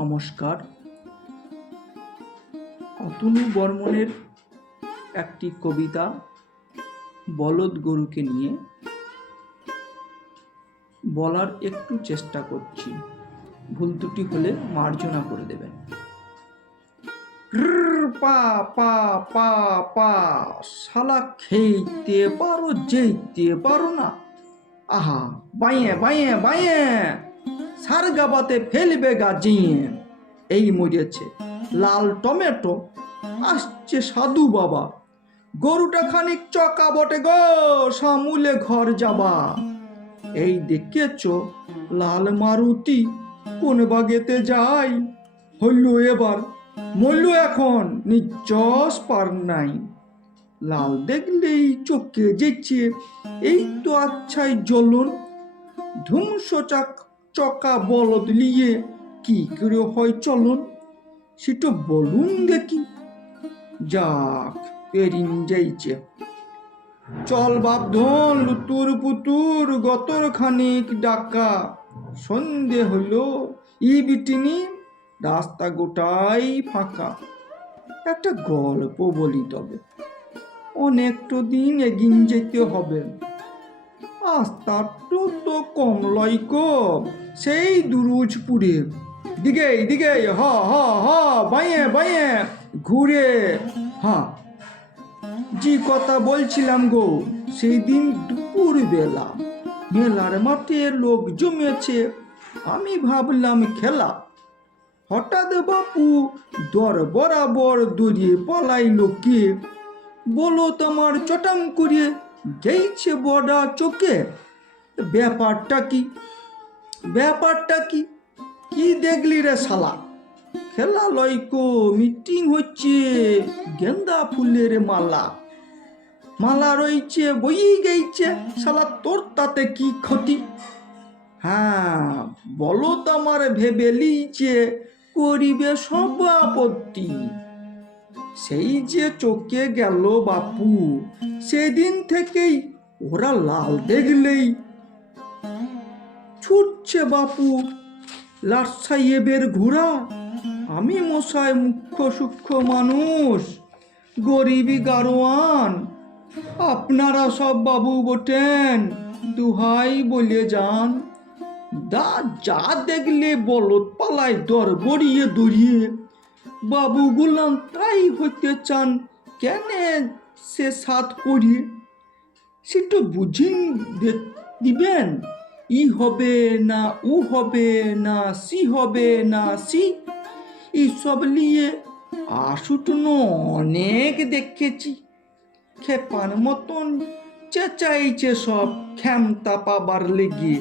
নমস্কার। অতনু বর্মনের একটি কবিতা বলদ গরুকে নিয়ে বলার একটু চেষ্টা করছি, ভুল ত্রুটি হলে মার্জনা করে দেবেন। পা পা পা পা শালা খেতে পারো যেতে পারো না, আহা বাইয়ে বাইয়ে বাইয়ে সার গাবাতে ফেলবে গাজিয়ে। এই মরেছে লাল টমেটো, আসছে সাধু বাবা, গরুটা খানিক চকা বটে গো, সামুলে ঘর যাবা। এই দেখেছ লাল মারুতি কোন বাগেতে যাই, হইল এবার মল্ল এখন নিশ্চস পার নাই। লাল দেখলেই চোখে যেছে এই তো আচ্ছাই জ্বলন, ধ্বংস চকা বলদ লিয়ে কি করে হয় চলন, সেটা বলুন দেখি। যাক পেরিন যাইছে, চল বাপধন লুতুর পুতুর গতর খানিক ডাকা। সন্ধে হইল ই বিটিনি, রাস্তা গোটাই ফাঁকা। একটা গল্প বলি তবে, অনেকটা দিন এগিন যেতে হবে। আস্তাটো তো কম লয় গো, সেই দুরুজপুরে দিকে দিকে হ হ হ বাইয়ে বাইয়ে ঘুরে। হ্যাঁ যে কথা বলছিলাম গো, সেই দিন দুপুর বেলা মেলার মাঠে লোক জমেছে, আমি ভাবলাম খেলা। হঠাৎ বাপু দর বরাবর দড়িয়ে পালাইল কে, বলো তোমার চটাম করে গেইছে বড়া চোখে। ব্যাপারটা কি ব্যাপারটা কি কি দেখলি রে শালা? খেলা লয়কো মিটিং হচ্ছে, গেন্দা ফুলের মালা মালা রয়েছে বই গেইছে, শালা তোর তাতে কি ক্ষতি? হ্যাঁ বলো তোমার ভেবে লিছে করিবে সব আপত্তি। সেই যে চোখে গেল বাপু, সেদিন থেকেই ওরা লাল দেখলেই ছুটছে বাপু লাট সাহেবের ঘোড়া। আমি মশাই মুখ্য সূক্ষ্ম মানুষ, গরিবি গারোয়ান, আপনারা সব বাবু বটেন, দুহাই বলে যান। দা যা দেখলে বলদ পালায় দর গড়িয়ে দড়িয়ে, বাবু গুলাম তাই হইতে চান কেনে সে সাত করিয়ে। সেটা বুঝিন দিবেন, ই হবে না উ হবে না সি হবে না সি, এইসব নিয়ে আসুটনো অনেক দেখেছি। খেপার মতন চেঁচাইছে সব ক্ষমতা পাবার লেগে।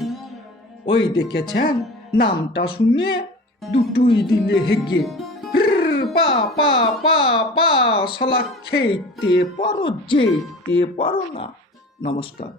ওই দেখেছেন নামটা শুনে দুটুই দিলে হেগে। পা পা পা পা শালা খেতে পারো যেতে পারো না। নমস্কার।